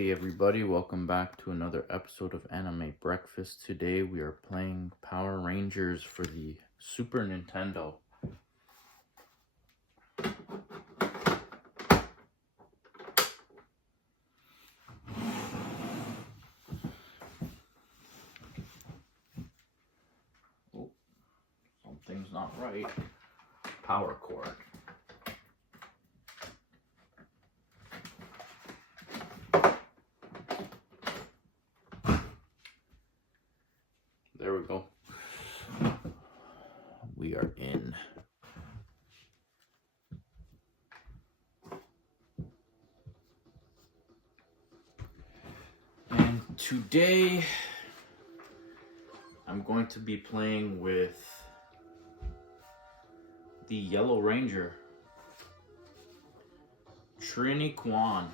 Hey everybody, welcome back to another episode of Anime Breakfast. Today we are playing Power Rangers for the Super Nintendo. Oh, something's not right. Power cord. There we go. We are in. And today I'm going to be playing with the Yellow Ranger, Trini Kwan.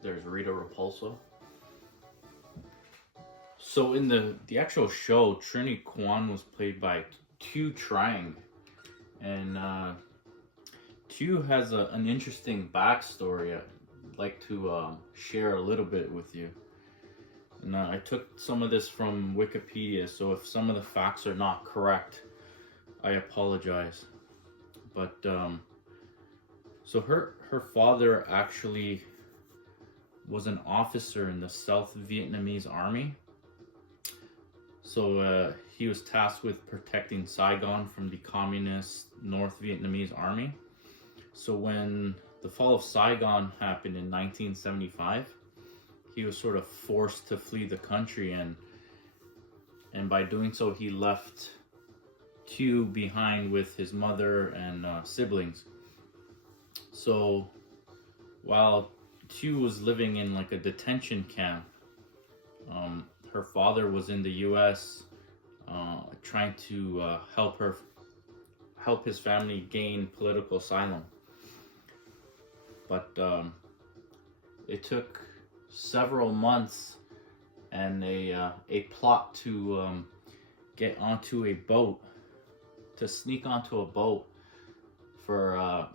There's Rita Repulsa. So in the actual show, Trini Kwan was played by Tu Trang, and Tu has an interesting backstory I'd like to share a little bit with you. And I took some of this from Wikipedia, so if some of the facts are not correct, I apologize. But so her father actually was an officer in the South Vietnamese Army. So he was tasked with protecting Saigon from the communist North Vietnamese Army. So when the fall of Saigon happened in 1975, he was sort of forced to flee the country, and by doing so he left Tu behind with his mother and siblings. So while Tu was living in like a detention camp, her father was in the U.S. Trying to help his family gain political asylum. But it took several months and a plot to get onto a boat, to sneak onto a boat for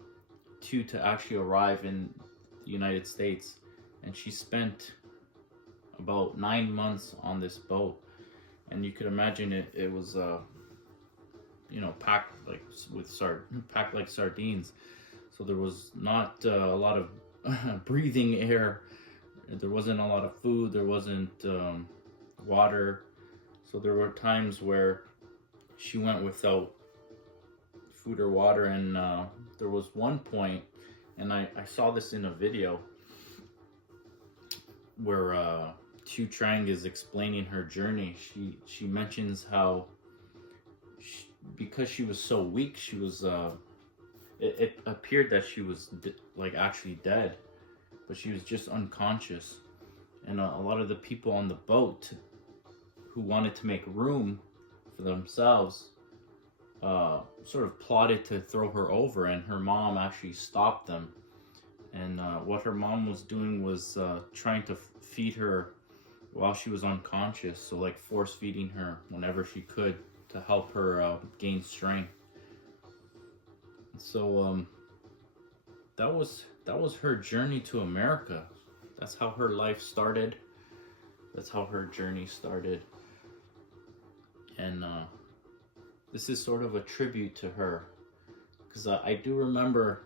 Tu to actually arrive in the United States. And she spent about 9 months on this boat, and you could imagine it was packed like sardines. So there was not a lot of breathing air. There wasn't a lot of food. There wasn't water. So there were times where she went without food or water, and there was one point, and I saw this in a video where Tu Trang is explaining her journey. She mentions how because she was so weak, she was it appeared that she was actually dead, but she was just unconscious. And a lot of the people on the boat who wanted to make room for themselves sort of plotted to throw her over, and her mom actually stopped them. And what her mom was doing was trying to feed her while she was unconscious, so like force feeding her whenever she could to help her gain strength. So that was her journey to America. That's how her life started. That's how her journey started. And this is sort of a tribute to her, because I do remember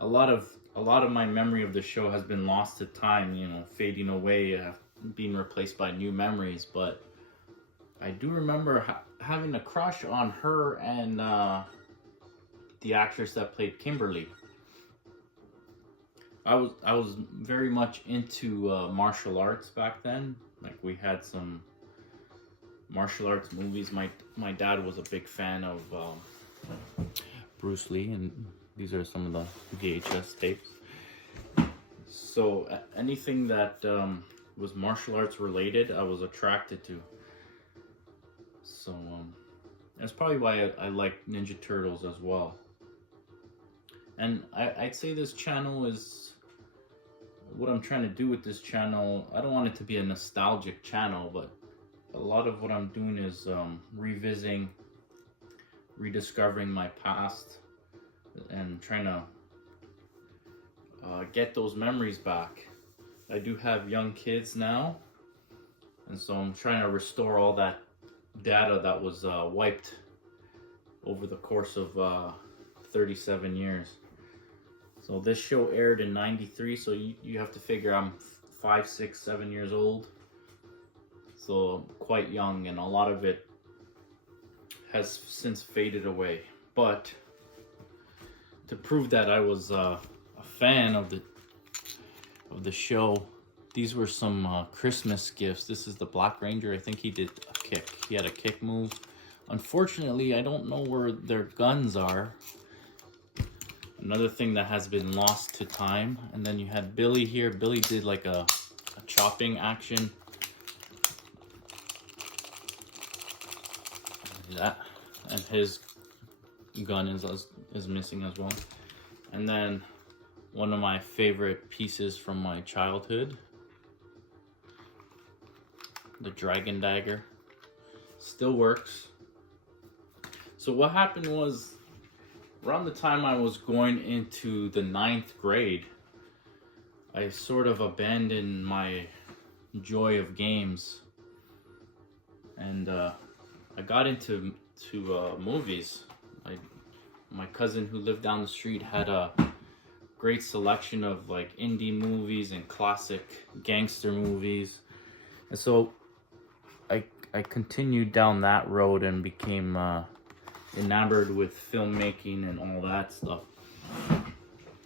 a lot of my memory of the show has been lost to time, fading away, being replaced by new memories. But I do remember having a crush on her and the actress that played Kimberly. I was very much into martial arts back then. Like, we had some martial arts movies. My dad was a big fan of Bruce Lee, and these are some of the VHS tapes. So anything that was martial arts related, I was attracted to. So that's probably why I like Ninja Turtles as well. And I'd say this channel is, what I'm trying to do with this channel, I don't want it to be a nostalgic channel, but a lot of what I'm doing is revisiting, rediscovering my past, and trying to get those memories back. I do have young kids now, and so I'm trying to restore all that data that was wiped over the course of 37 years. So this show aired in '93, so you have to figure I'm 5, 6, 7 years old. So quite young, and a lot of it has since faded away. But to prove that I was a fan of the show, these were some Christmas gifts. This is the Black Ranger. I think he did a kick. He had a kick move. Unfortunately, I don't know where their guns are. Another thing that has been lost to time. And then you had Billy here. Billy did like a chopping action. That, and his gun is missing as well. And then one of my favorite pieces from my childhood, the Dragon Dagger. Still works. So what happened was, around the time I was going into the 9th grade, I sort of abandoned my joy of games, and I got into movies. My cousin who lived down the street had a great selection of like indie movies and classic gangster movies, and so I continued down that road and became enamored with filmmaking and all that stuff,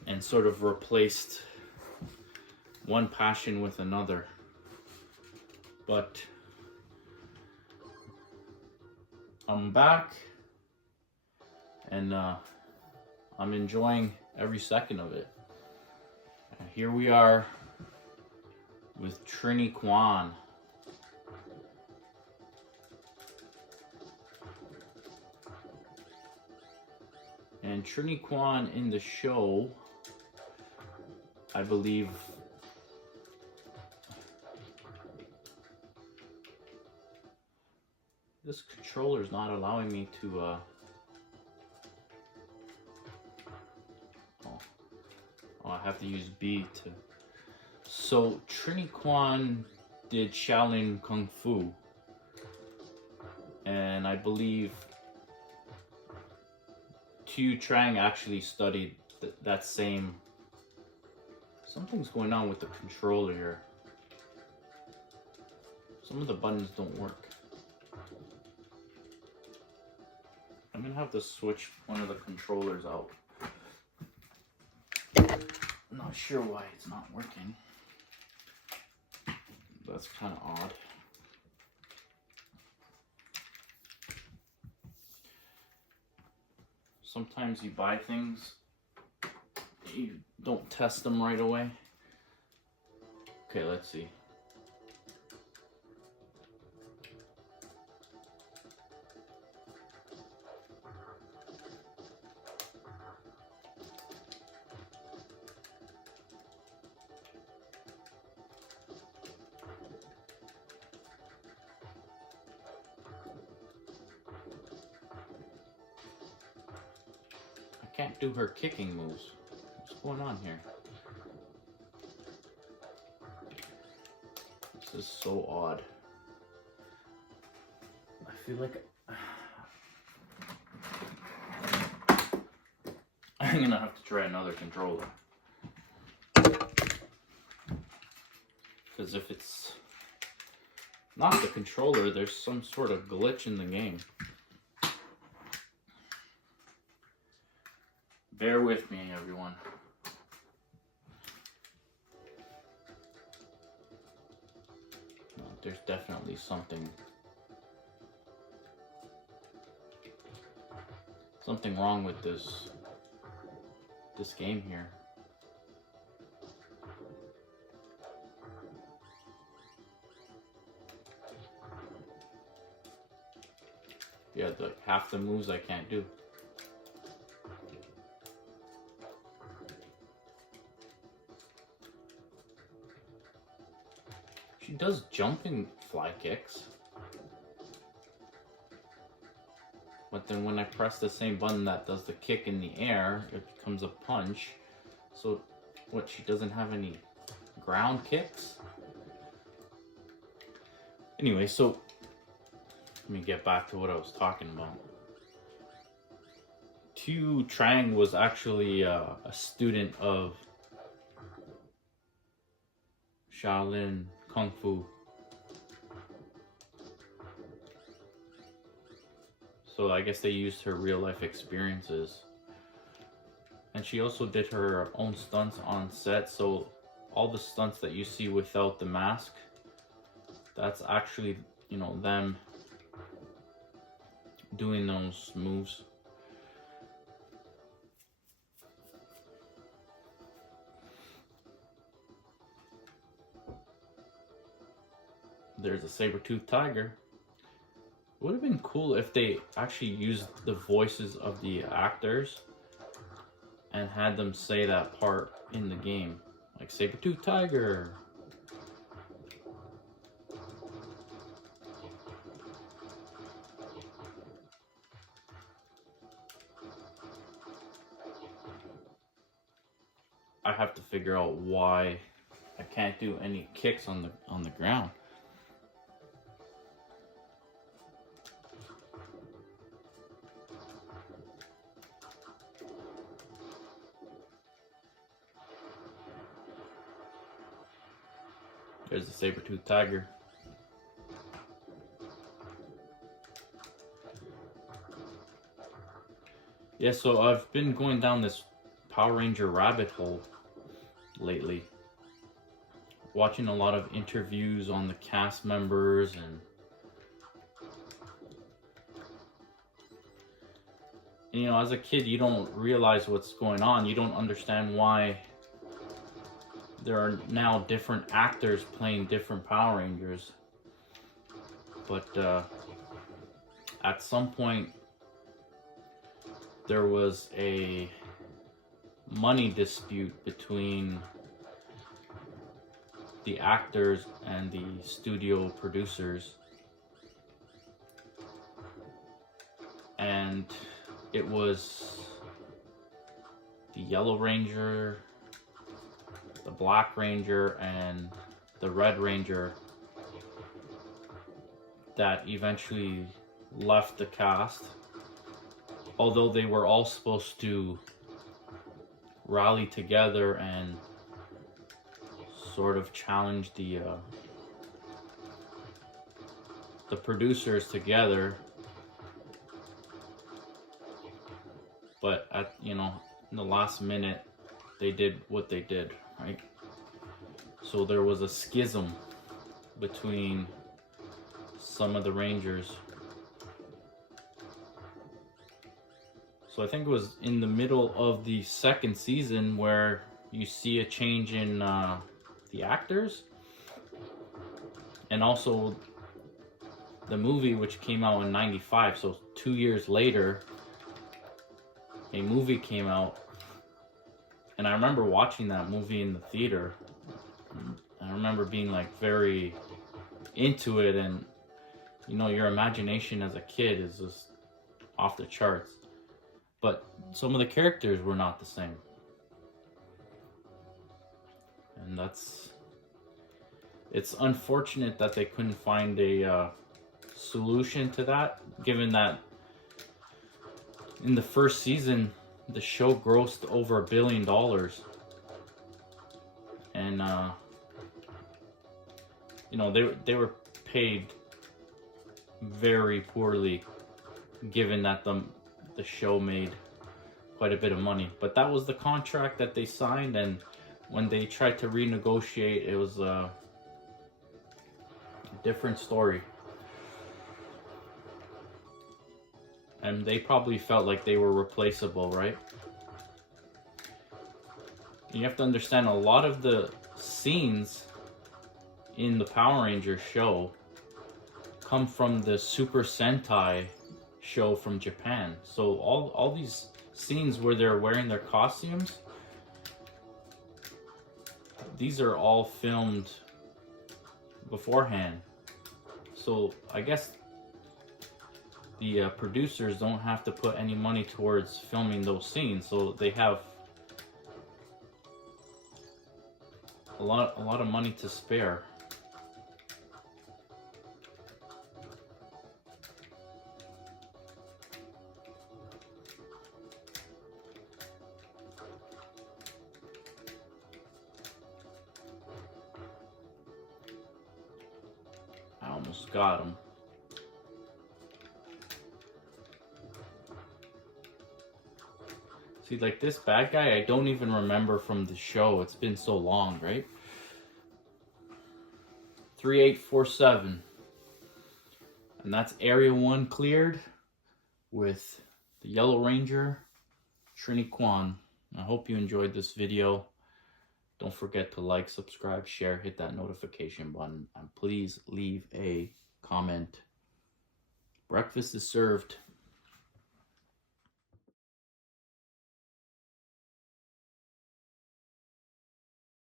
and sort of replaced one passion with another. But I'm back, and I'm enjoying every second of it. Here we are with Trini Kwan. And Trini Kwan in the show, I believe, this controller is not allowing me to oh, I have to use B to. So Trini Kwan did Shaolin Kung Fu, and I believe Tu Trang actually studied that same. Something's going on with the controller here. Some of the buttons don't work. I'm gonna have to switch one of the controllers out. I'm not sure why it's not working. That's kind of odd. Sometimes you buy things, you don't test them right away. Okay, let's see. Can't do her kicking moves. What's going on here? This is so odd. I feel like I'm gonna have to try another controller. Because if it's not the controller, there's some sort of glitch in the game. Bear with me, everyone. There's definitely something wrong with this game here. Yeah, half the moves I can't do. She does jumping fly kicks. But then when I press the same button that does the kick in the air, it becomes a punch. So What, she doesn't have any ground kicks? Anyway, so let me get back to what I was talking about. Tu Trang was actually a student of Shaolin Kung Fu. So I guess they used her real life experiences. And she also did her own stunts on set, so all the stunts that you see without the mask, that's actually, you know, them doing those moves. There's a saber-toothed tiger. It would have been cool if they actually used the voices of the actors and had them say that part in the game. Like saber-toothed tiger. I have to figure out why I can't do any kicks on the ground. There's the saber-toothed tiger. Yeah, so I've been going down this Power Ranger rabbit hole lately. Watching a lot of interviews on the cast members and you know, as a kid you don't realize what's going on. You don't understand why there are now different actors playing different Power Rangers. But at some point there was a money dispute between the actors and the studio producers, and it was the Yellow Ranger, the Black Ranger, and the Red Ranger that eventually left the cast, although they were all supposed to rally together and sort of challenge the producers together. But at, you know, in the last minute they did what they did, right? So there was a schism between some of the Rangers. So I think it was in the middle of the second season where you see a change in the actors, and also the movie, which came out in '95. So 2 years later, a movie came out, and I remember watching that movie in the theater. I remember being like very into it, and you know, your imagination as a kid is just off the charts. But some of the characters were not the same. And it's unfortunate that they couldn't find a solution to that, given that in the first season, the show grossed over $1 billion. And, you know, they were paid very poorly, given that the show made quite a bit of money. But that was the contract that they signed, and when they tried to renegotiate, it was a different story. And they probably felt like they were replaceable, right? You have to understand, a lot of the scenes in the Power Rangers show come from the Super Sentai show from Japan. So all these scenes where they're wearing their costumes, these are all filmed beforehand. So I guess the producers don't have to put any money towards filming those scenes, so they have a lot of money to spare. I almost got him. See, like this bad guy, I don't even remember from the show. It's been so long, right? 3847. And that's Area 1 cleared with the Yellow Ranger, Trini Kwan. I hope you enjoyed this video. Don't forget to like, subscribe, share, hit that notification button, and please leave a comment. Breakfast is served.